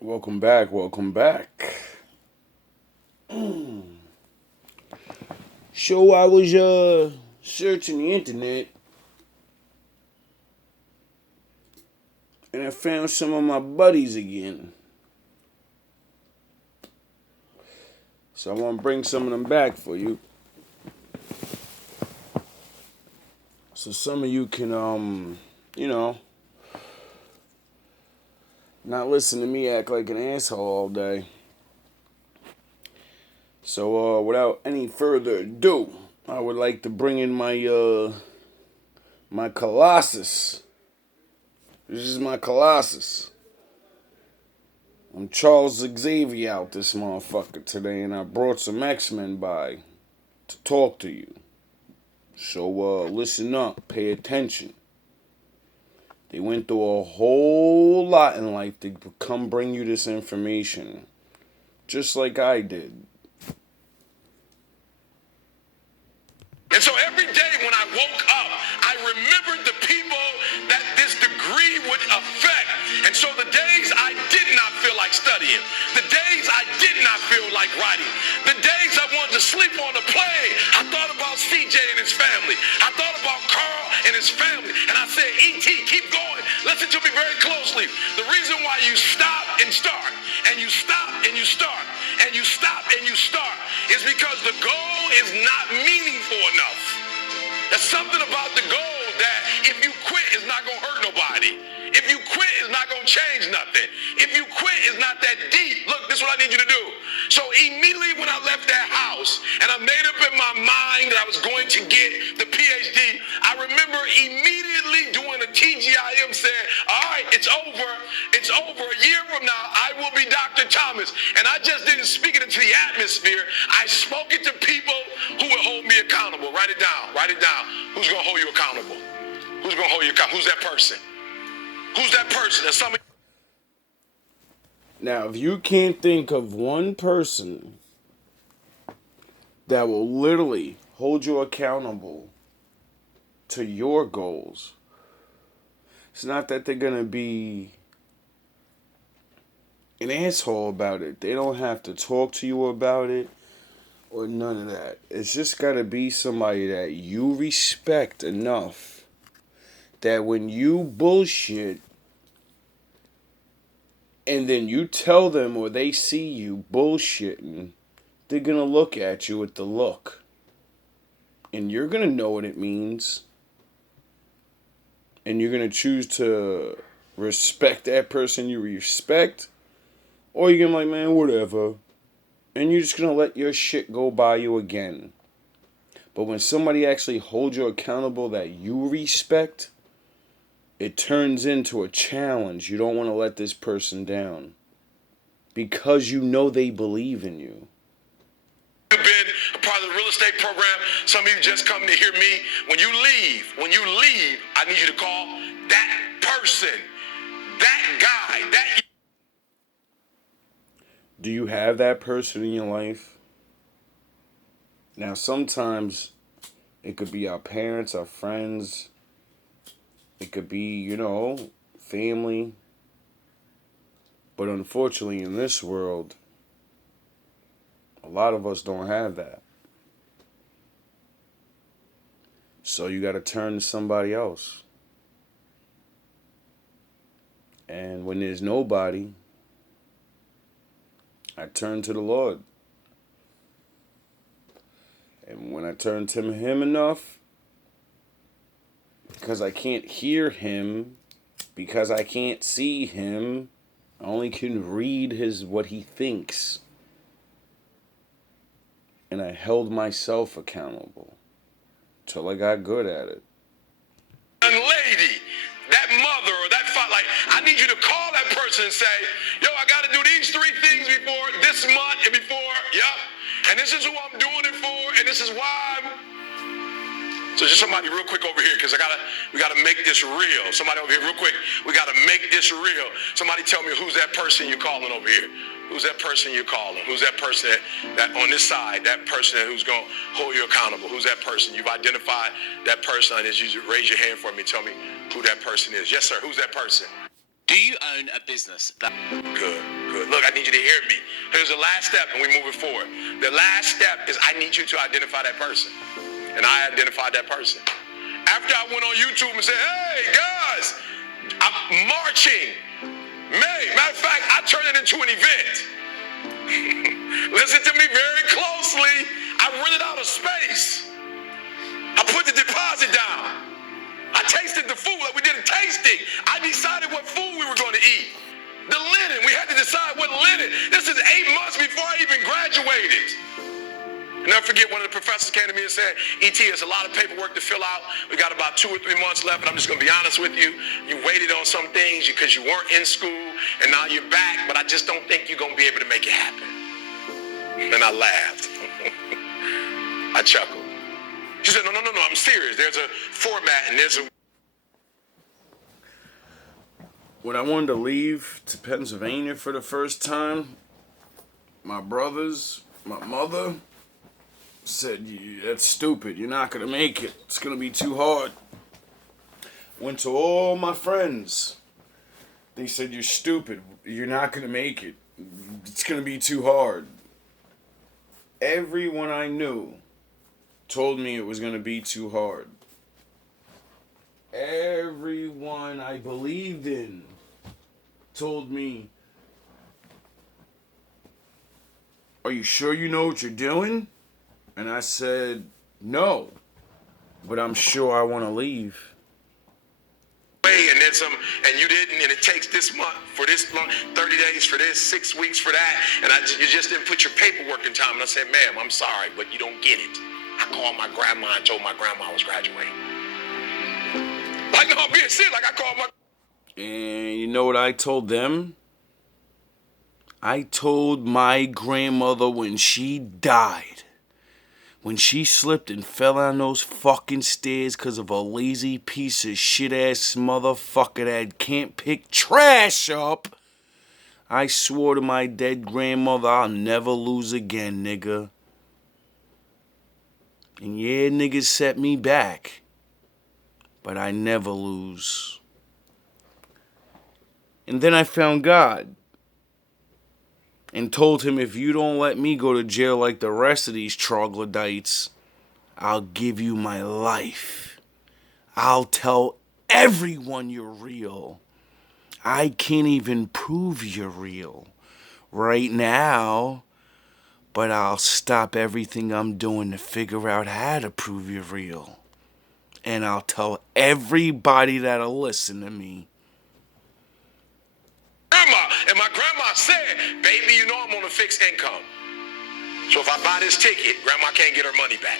Welcome back, welcome back. So I was searching the internet and I found some of my buddies again. So I want to bring some of them back for you. So some of you can not listen to me act like an asshole all day. So without any further ado, I would like to bring in my Colossus. This is my Colossus. I'm Charles Xavier out this motherfucker today, and I brought some X-Men by to talk to you. So listen up, pay attention. They went through a whole lot in life to come bring you this information, just like I did. And so every day when I woke up, I remembered the people that this degree would affect. And so the days I did not feel like studying, the days I did not feel like writing, the days I wanted to sleep on the plane, I thought about CJ and his family. I thought about Carl and his family. And I said, E.T., keep going. Listen to me very closely. The reason why you stop and start, and you stop and you start, and you stop and you start, is because the goal is not meaningful enough. There's something about the goal that if you quit, it's not going to hurt nobody. If you quit, it's not going to change nothing. If you quit, it's not that deep. Look, this is what I need you to do. So immediately when I left that house and I made up in my mind that I was going to get the PhD, I remember immediately doing a TGIM saying, all right, it's over. It's over. A year from now, I will be Dr. Thomas. And I just didn't speak it into the atmosphere. I spoke it to people who would hold me accountable. Write it down. Write it down. Who's going to hold you accountable? Who's going to hold you accountable? Who's that person? Who's that person? That's somebody. Now, if you can't think of one person that will literally hold you accountable to your goals, it's not that they're going to be an asshole about it. They don't have to talk to you about it or none of that. It's just got to be somebody that you respect enough that when you bullshit and then you tell them or they see you bullshitting, they're going to look at you with the look. And you're going to know what it means. And you're going to choose to respect that person you respect. Or you're going to be like, man, whatever. And you're just going to let your shit go by you again. But when somebody actually holds you accountable that you respect, it turns into a challenge. You don't want to let this person down. Because you know they believe in you. You've been a part of the real estate program. Some of you just come to hear me. When you leave, I need you to call that person, that guy, that. Do you have that person in your life? Now, sometimes it could be our parents, our friends. It could be, family. But unfortunately, in this world, a lot of us don't have that. So you got to turn to somebody else. And when there's nobody, I turn to the Lord. And when I turn to Him enough, because I can't hear Him, because I can't see Him, I only can read what He thinks. And I held myself accountable till I got good at it. Young lady, that mother or that father, I need you to call that person and say, yo, I got to do these 3 things before this month and before, and this is who I'm doing it for, and this is why I'm. So just somebody real quick over here, because we gotta make this real. Somebody over here real quick, we gotta make this real. Somebody tell me who's that person you're calling over here. Who's that person you're calling? Who's that person that on this side, that person who's gonna hold you accountable? Who's that person? You've identified that person. I just use you raise your hand for me. Tell me who that person is. Yes, sir. Who's that person? Do you own a business that... Good. Look, I need you to hear me. Here's the last step, and we move it forward. The last step is I need you to identify that person. And I identified that person. After I went on YouTube and said, hey, guys, I'm marching. Matter of fact, I turned it into an event. Listen to me very closely. I rented out a space. I put the deposit down. I tasted the food like we did a tasting. I decided what food we were going to eat. The linen, we had to decide what linen. This is 8 months before I even graduated. I'll never forget, one of the professors came to me and said, E.T., it's a lot of paperwork to fill out. We got about 2 or 3 months left, but I'm just going to be honest with you. You waited on some things because you weren't in school, and now you're back, but I just don't think you're going to be able to make it happen. And I laughed. I chuckled. She said, no, I'm serious. There's a format and there's a... When I wanted to leave to Pennsylvania for the first time, my brothers, my mother said, that's stupid. You're not going to make it. It's going to be too hard. Went to all my friends. They said, you're stupid. You're not going to make it. It's going to be too hard. Everyone I knew told me it was going to be too hard. Everyone I believed in told me, are you sure you know what you're doing? And I said, no, but I'm sure I want to leave. And then some, and you didn't, and it takes this month for this long, 30 days for this, 6 weeks for that, and you just didn't put your paperwork in time. And I said, ma'am, I'm sorry, but you don't get it. I called my grandma and told my grandma I was graduating. Like, no, I'm being serious. Like, I called my... And you know what I told them? I told my grandmother when she died, when she slipped and fell down those fucking stairs because of a lazy piece of shit-ass motherfucker that can't pick trash up, I swore to my dead grandmother I'll never lose again, nigga. And yeah, niggas set me back, but I never lose. And then I found God and told him, if you don't let me go to jail like the rest of these troglodytes, I'll give you my life. I'll tell everyone you're real. I can't even prove you're real right now, but I'll stop everything I'm doing to figure out how to prove you're real. And I'll tell everybody that'll listen to me. And my grandma said, baby, you know I'm on a fixed income. So if I buy this ticket, grandma can't get her money back.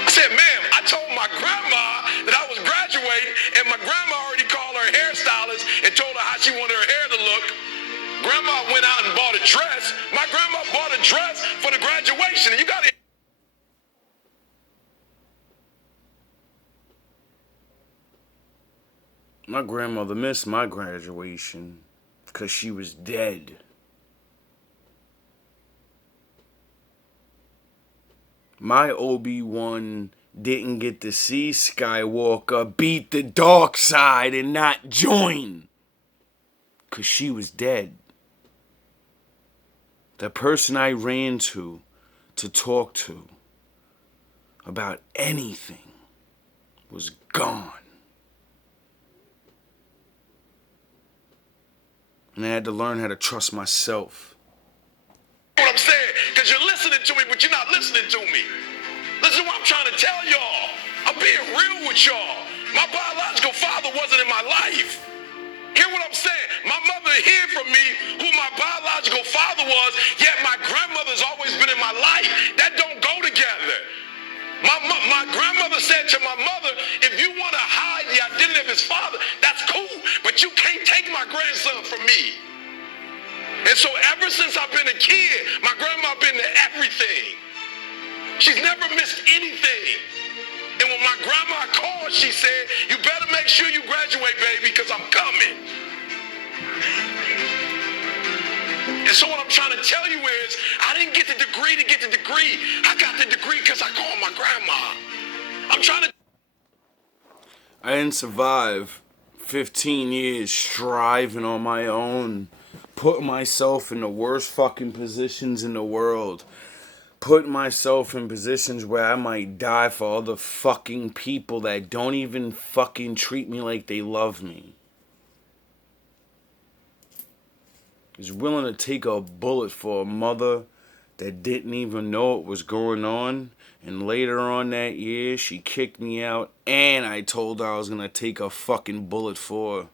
I said, ma'am, I told my grandma that I was graduating, and my grandma already called her hairstylist and told her how she wanted her hair to look. Grandma went out and bought a dress. My grandma bought a dress for the graduation, and you got to... My grandmother missed my graduation because she was dead. My Obi-Wan didn't get to see Skywalker beat the dark side and not join because she was dead. The person I ran to talk to about anything was gone. And I had to learn how to trust myself. What I'm saying, because you're listening to me, but you're not listening to me. Listen to what I'm trying to tell y'all. I'm being real with y'all. My biological father wasn't in my life. Hear what I'm saying? My mother hid from me who my biological father was, yet my grandmother's always been in my life. That don't go together. My grandmother said to my mother, if you want to hide the identity of his father, that's cool, but you can't take my grandson from me. And so ever since I've been a kid, my grandma been to everything. She's never missed anything. And when my grandma called, she said, you better make sure you graduate, baby, because I'm coming. And so what I'm trying to tell you is, I didn't get the degree to get the degree. I got the degree because I called my grandma. I didn't survive 15 years striving on my own, putting myself in the worst fucking positions in the world, putting myself in positions where I might die for other fucking people that don't even fucking treat me like they love me. Is willing to take a bullet for a mother that didn't even know what was going on. And later on that year, she kicked me out, and I told her I was gonna take a fucking bullet for her.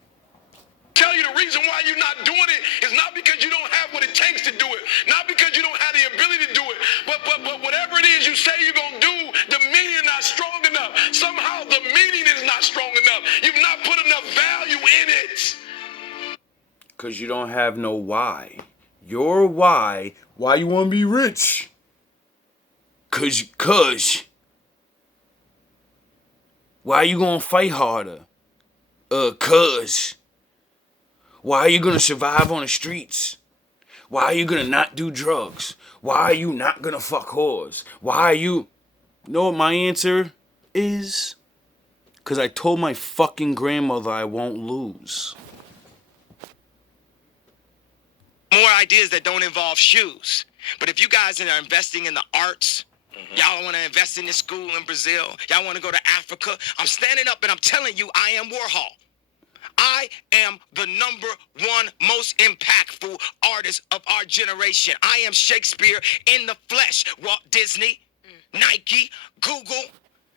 Tell you the reason why you're not doing it is not because you don't have what it takes to do it, not because you don't have the ability to do it, but whatever it is you say you're gonna do, the meaning not strong enough. Somehow the meaning is not strong enough. You've not put enough value in it. Cause you don't have no why. Your why you wanna be rich? Cause why you gonna fight harder? Cause why are you gonna survive on the streets? Why are you gonna not do drugs? Why are you not gonna fuck whores? Why are you... You know what my answer is? Cause I told my fucking grandmother I won't lose. More ideas that don't involve shoes. But if you guys are investing in the arts, y'all want to invest in this school in Brazil, y'all want to go to Africa, I'm standing up and I'm telling you, I am Warhol. I am the number one most impactful artist of our generation. I am Shakespeare in the flesh. Walt Disney, Nike, Google.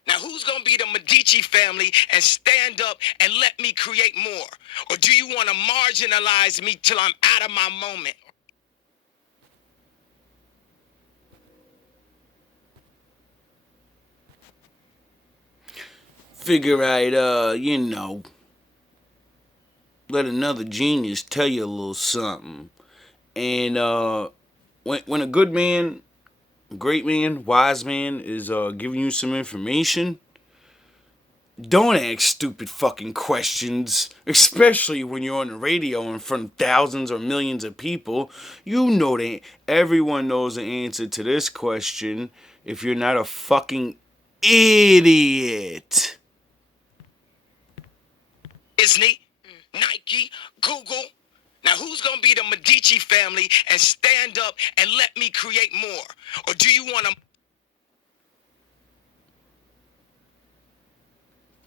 Now, who's going to be the Medici family and stand up and let me create more? Or do you want to marginalize me till I'm out of my moment? Figure out, let another genius tell you a little something. And when a good man, great man, wise man is giving you some information, don't ask stupid fucking questions, especially when you're on the radio in front of thousands or millions of people. You know that everyone knows the answer to this question if you're not a fucking idiot. Disney, Nike, Google. Now, who's going to be the Medici family and stand up and let me create more? Or do you want to...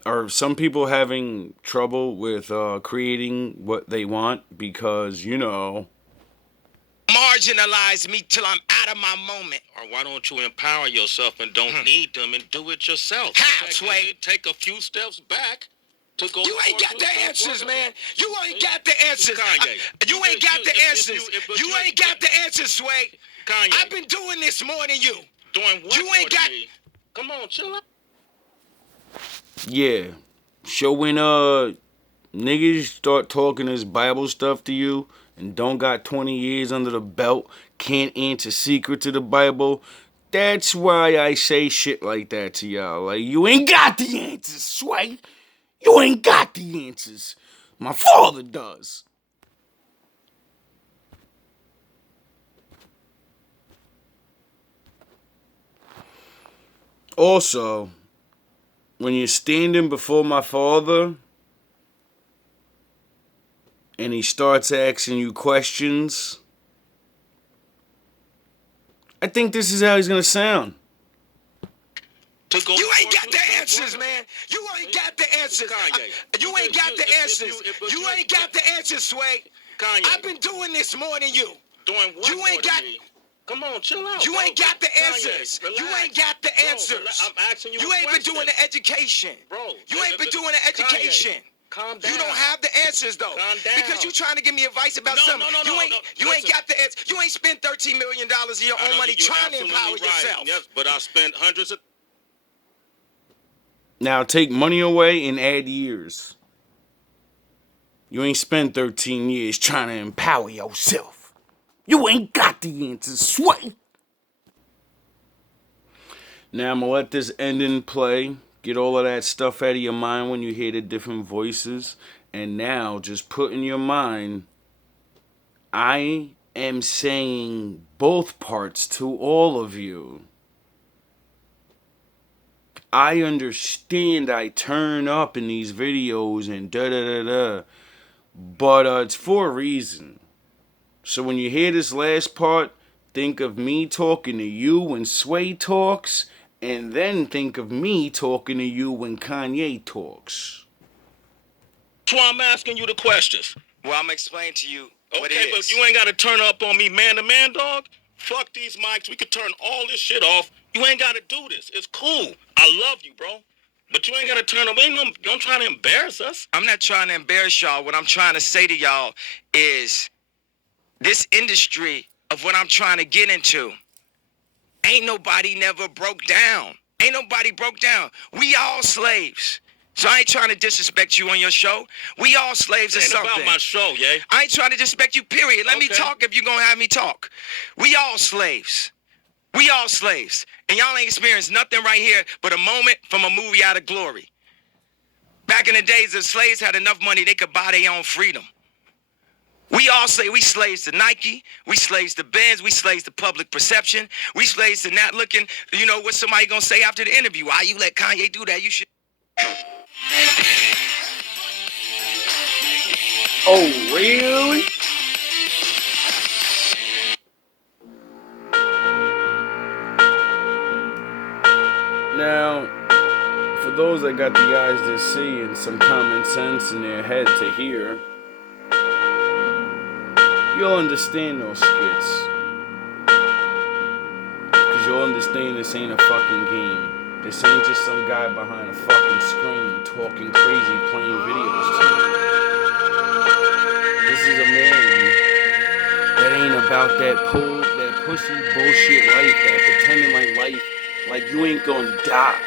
Are some people having trouble with creating what they want because, marginalize me till I'm out of my moment? Or why don't you empower yourself and don't need them and do it yourself? How, Sway? Take a few steps back to go. You ain't got the answers, man. You ain't got the answers. Kanye. You ain't got the answers. You ain't got the answers, Sway. Kanye. I've been doing this more than you. Doing what? You ain't got... Me? Come on, chill out. Yeah. So when niggas start talking this Bible stuff to you and don't got 20 years under the belt, can't answer secrets of the Bible, that's why I say shit like that to y'all. Like, you ain't got the answers, Sway. You ain't got the answers. My father does. Also, when you're standing before my father and he starts asking you questions, I think this is how he's gonna sound. You ain't got the answers, man. You ain't got the answers. You ain't got the answers. You ain't got the answers, Sway. Kanye. I've been doing this more than you. Doing what? You ain't got... Come on, chill out. You ain't got the answers. Kanye, You ain't got the answers. I'm asking you. You ain't been doing the education. Bro. You ain't been doing the education. Calm down. You don't have the answers though. Calm down. Because you trying to give me advice about something. You ain't got the answers. You ain't spent $13 million of your own money trying to empower yourself. Yes, but I spent hundreds of... Now take money away and add years. You ain't spent 13 years trying to empower yourself. You ain't got the answers, Sway. Now I'm gonna let this ending play. Get all of that stuff out of your mind when you hear the different voices. And now just put in your mind, I am saying both parts to all of you. I understand I turn up in these videos and da-da-da-da. But it's for a reason. So when you hear this last part, think of me talking to you when Sway talks, and then think of me talking to you when Kanye talks. That's why I'm asking you the questions. Well, I'm explaining to you what it Okay, is. but you ain't got to turn up on me man to man, dog. Fuck these mics. We could turn all this shit off. You ain't got to do this. It's cool. I love you, bro. But you ain't got to turn up. Don't try to embarrass us. I'm not trying to embarrass y'all. What I'm trying to say to y'all is this industry of what I'm trying to get into, ain't nobody never broke down. Ain't nobody broke down. We all slaves. So I ain't trying to disrespect you on your show. We all slaves or It ain't something. about my show, yay. I ain't trying to disrespect you, period. Let me Okay. talk if you're going to have me talk. We all slaves. We all slaves. And y'all ain't experienced nothing right here but a moment from a movie out of glory. Back in the days, the slaves had enough money, they could buy their own freedom. We all say we slaves to Nike, we slaves to Benz, we slaves to public perception, we slaves to not looking, you know, what somebody gonna say after the interview. Why you let Kanye do that? You should. Oh, really? Now, for those that got the eyes to see and some common sense in their head to hear, you'll understand those skits. Because you'll understand this ain't a fucking game. This ain't just some guy behind a fucking screen talking crazy playing videos to you. This is a man that ain't about that pussy bullshit life, that pretending like you ain't gonna die.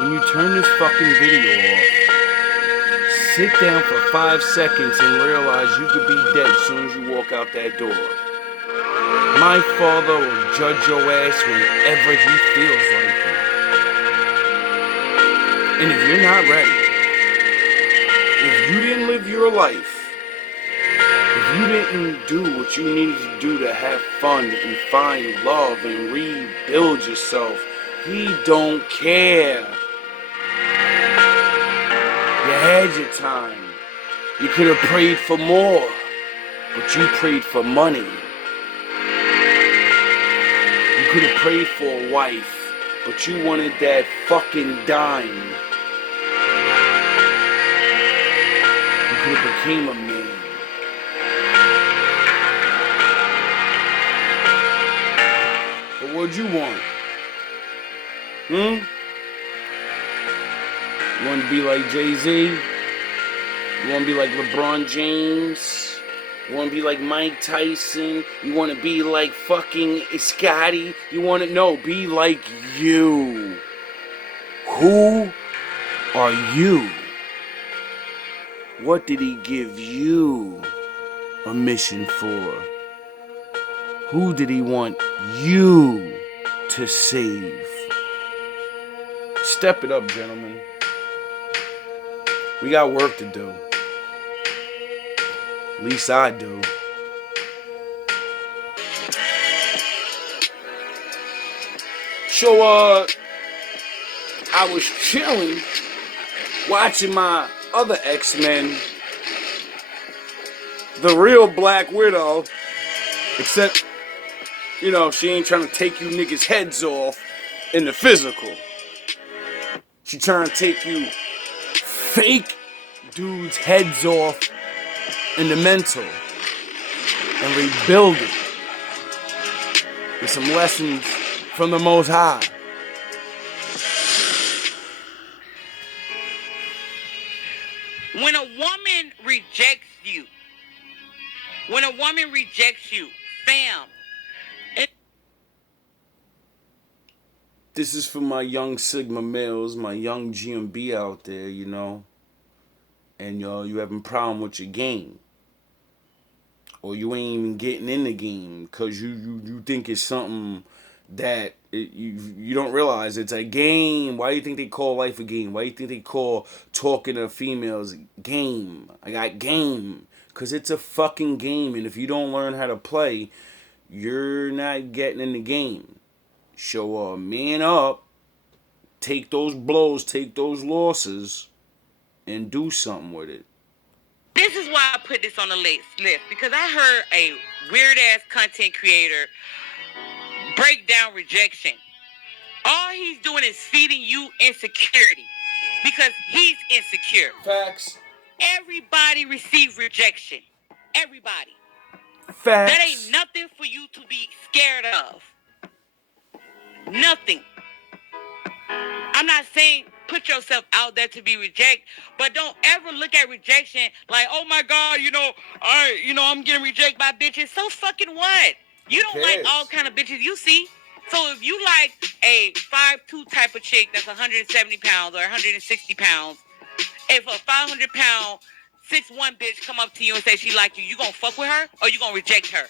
When you turn this fucking video off, sit down for 5 seconds and realize you could be dead as soon as you walk out that door. My father will judge your ass whenever he feels like it. And if you're not ready, if you didn't live your life, if you didn't do what you needed to do to have fun and find love and rebuild yourself, he don't care. You had your time. You could have prayed for more, but you prayed for money. You could have prayed for a wife, but you wanted that fucking dime. You could have became a man. But what'd you want? You want to be like Jay-Z? You want to be like LeBron James? You want to be like Mike Tyson? You want to be like fucking Scotty? You want to be like you. Who are you? What did he give you a mission for? Who did he want you to save? Step it up, gentlemen. We got work to do. At least I do. So, I was chilling, watching my other X-Men, the real Black Widow, except, you know, she ain't trying to take you niggas' heads off in the physical. She trying to take you fake dudes' heads off in the mental and rebuild it with some lessons from the Most High. When a woman rejects you, fam, This is for my young Sigma males, my young GMB out there, you know. And you having a problem with your game. Or you ain't even getting in the game because you think it's something that you don't realize it's a game. Why do you think they call life a game? Why do you think they call talking to females game? I got game. Because it's a fucking game. And if you don't learn how to play, you're not getting in the game. So, man up, take those blows, take those losses, and do something with it. This is why I put this on the list because I heard a weird ass content creator break down rejection. All he's doing is feeding you insecurity because he's insecure. Facts. Everybody receives rejection. Everybody. Facts. That ain't nothing for you to be scared of. Nothing. I'm not saying put yourself out there to be rejected, but don't ever look at rejection like, oh my God, I'm getting rejected by bitches. So fucking what? You don't like all kind of bitches you see. So if you like a 5'2" type of chick that's 170 pounds or 160 pounds, if a 500-pound 6'1" bitch come up to you and say she like you gonna fuck with her or you gonna reject her?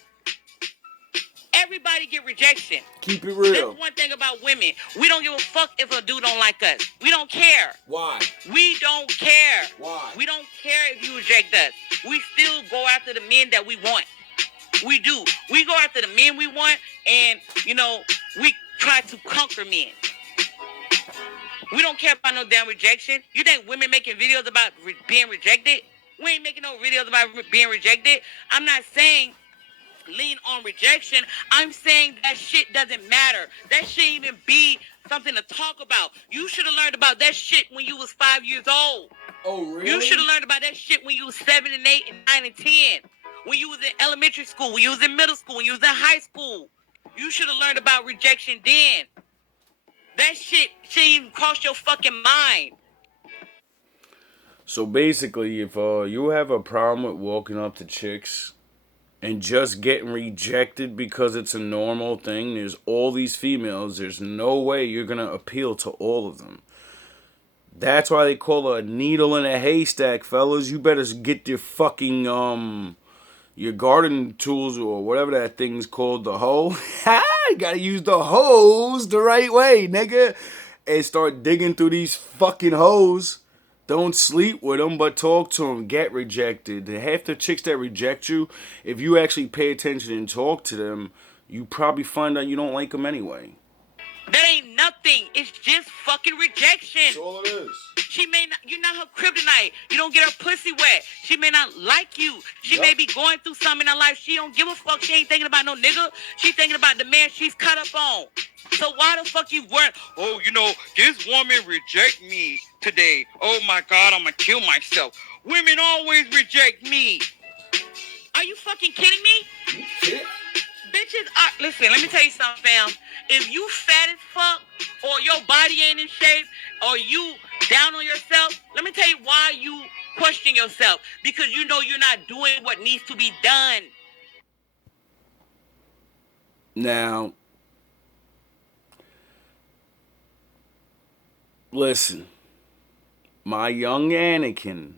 Everybody get rejection. Keep it real. That's one thing about women. We don't give a fuck if a dude don't like us. We don't care. Why? We don't care. Why? We don't care if you reject us. We still go after the men that we want. We do. We go after the men we want, and, we try to conquer men. We don't care about no damn rejection. You think women making videos about being rejected? We ain't making no videos about being rejected. I'm not saying lean on rejection. I'm saying that shit doesn't matter. That shouldn't even be something to talk about. You should have learned about that shit when you was 5 years old. Oh, really? You should have learned about that shit when you was 7 and 8 and 9 and 10. When you was in elementary school, when you was in middle school, when you was in high school. You should have learned about rejection then. That shit shouldn't even cross your fucking mind. So basically, if you have a problem with walking up to chicks and just getting rejected because it's a normal thing, there's all these females, there's no way you're going to appeal to all of them. That's why they call it a needle in a haystack, fellas. You better get your fucking, your garden tools or whatever that thing's called, the hoe. You gotta use the hose the right way, nigga. And start digging through these fucking hoes. Don't sleep with them, but talk to them. Get rejected. Half the chicks that reject you, if you actually pay attention and talk to them, you probably find out you don't like them anyway. That ain't nothing. It's just fucking rejection. That's all it is. She may not, you're not her kryptonite. You don't get her pussy wet. She may not like you. She may be going through something in her life. She don't give a fuck. She ain't thinking about no nigga. She thinking about the man she's cut up on. So why the fuck you weren't, this woman reject me today. Oh my God, I'm gonna kill myself. Women always reject me. Are you fucking kidding me? Yeah. Bitches are, listen, let me tell you something, fam. If you fat as fuck, or your body ain't in shape, or you down on yourself, let me tell you why you question yourself. Because you know you're not doing what needs to be done. Now, listen, my young Anakin,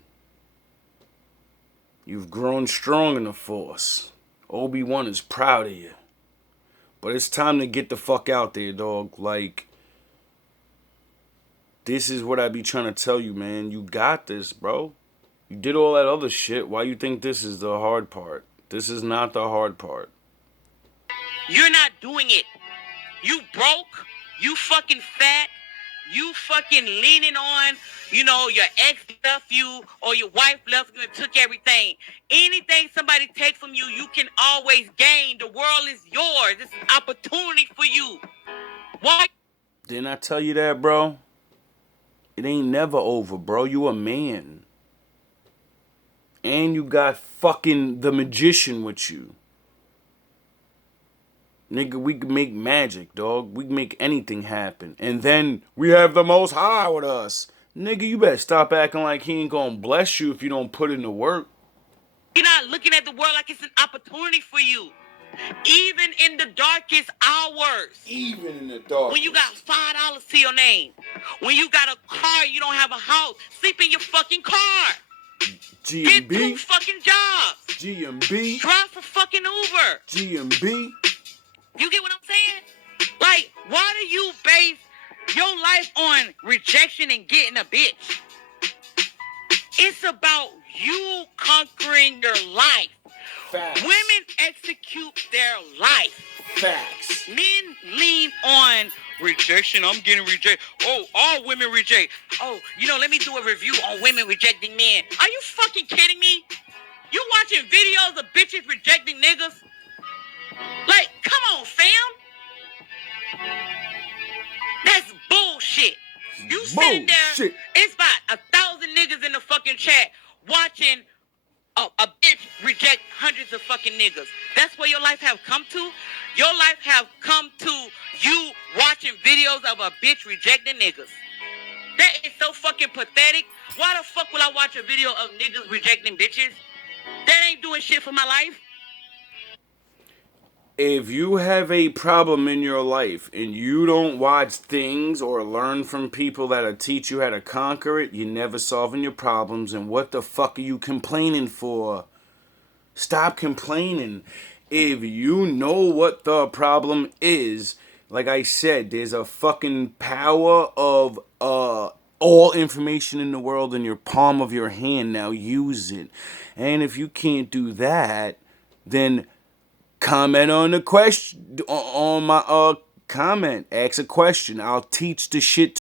you've grown strong in the Force. Obi-Wan is proud of you. But it's time to get the fuck out there, dog. Like, this is what I be trying to tell you, man. You got this, bro. You did all that other shit. Why you think this is the hard part? This is not the hard part. You're not doing it. You broke. You fucking fat. You fucking leaning on, your ex left you or your wife left you and took everything. Anything somebody takes from you, you can always gain. The world is yours. It's an opportunity for you. Why? Didn't I tell you that, bro? It ain't never over, bro. You a man. And you got fucking the magician with you. Nigga, we can make magic, dog. We can make anything happen. And then we have the Most High with us. Nigga, you better stop acting like he ain't gonna bless you if you don't put in the work. You're not looking at the world like it's an opportunity for you. Even in the darkest hours. Even in the dark. When you got $5 to your name. When you got a car, you don't have a house. Sleep in your fucking car. GMB. Get 2 fucking jobs. GMB. Drive for fucking Uber. GMB. You get what I'm saying? Like, why do you base your life on rejection and getting a bitch? It's about you conquering your life. Facts. Women execute their life. Facts. Men lean on rejection. I'm getting rejected. Oh, all women reject. Oh, let me do a review on women rejecting men. Are you fucking kidding me? You watching videos of bitches rejecting niggas? Like, come on, fam. That's bullshit. You sitting there, it's about 1,000 niggas in the fucking chat watching a bitch reject hundreds of fucking niggas. That's where your life have come to? Your life have come to you watching videos of a bitch rejecting niggas. That is so fucking pathetic. Why the fuck will I watch a video of niggas rejecting bitches? That ain't doing shit for my life. If you have a problem in your life and you don't watch things or learn from people that'll teach you how to conquer it, you're never solving your problems. And what the fuck are you complaining for? Stop complaining. If you know what the problem is, like I said, there's a fucking power of all information in the world in your palm of your hand. Now use it. And if you can't do that, then comment on the question on my comment. Ask a question. I'll teach the shit